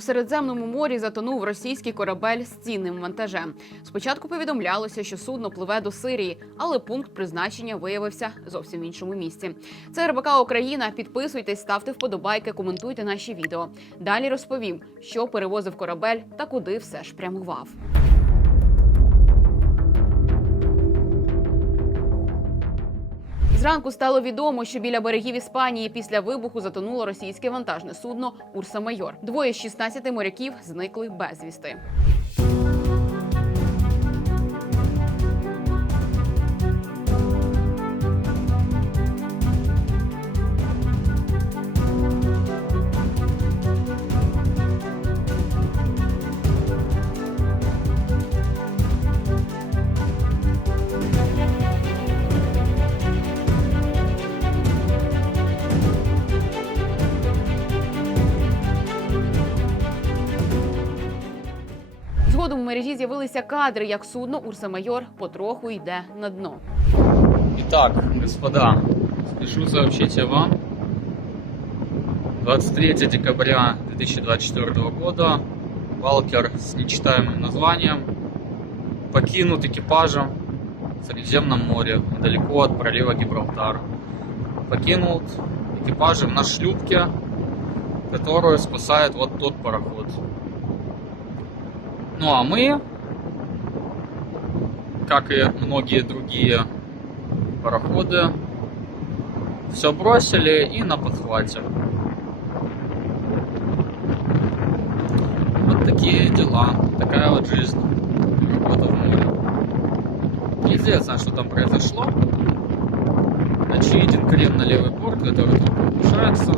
У Середземному морі затонув російський корабель з цінним вантажем. Спочатку повідомлялося, що судно пливе до Сирії, але пункт призначення виявився зовсім в іншому місці. Це РБК Україна. Підписуйтесь, ставте вподобайки, коментуйте наші відео. Далі розповім, що перевозив корабель та куди все ж прямував. Зранку стало відомо, що біля берегів Іспанії після вибуху затонуло російське вантажне судно Урса Майор. Двоє з 16 моряків зникли безвісти. Згодом у мережі з'явилися кадри, як судно Урса Майор потроху йде на дно. Итак, господа, спешу сообщить я вам. 23 декабря 2024 года Валкер с нечитаемым названием покинут экипажем в Средиземном море, недалеко от пролива Гибралтар. Покинут экипажем на шлюпке, которую спасает вот тот пароход. Ну а мы, как и многие другие пароходы. Все бросили и на подхвате. Вот такие дела. Такая вот жизнь. Работа в море. Неизвестно, что там произошло. Очевиден крен на левый борт, который только повышается.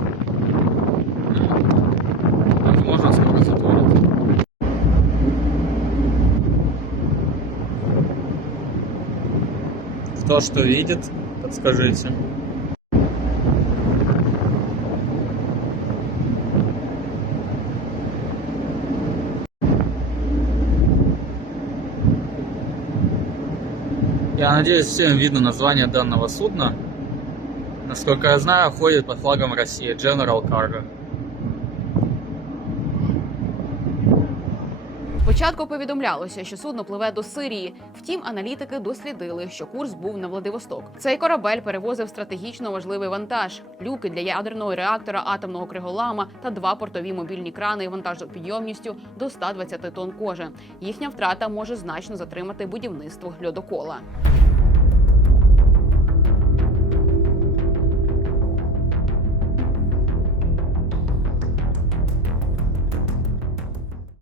Кто что видит, подскажите. Я надеюсь, всем видно название данного судна. Насколько я знаю, ходит под флагом России General Cargo. Спочатку повідомлялося, що судно пливе до Сирії. Втім, аналітики дослідили, що курс був на Владивосток. Цей корабель перевозив стратегічно важливий вантаж: люки для ядерного реактора атомного криголама та два портові мобільні крани вантажопідйомністю до 120 тонн кожен. Їхня втрата може значно затримати будівництво льодокола.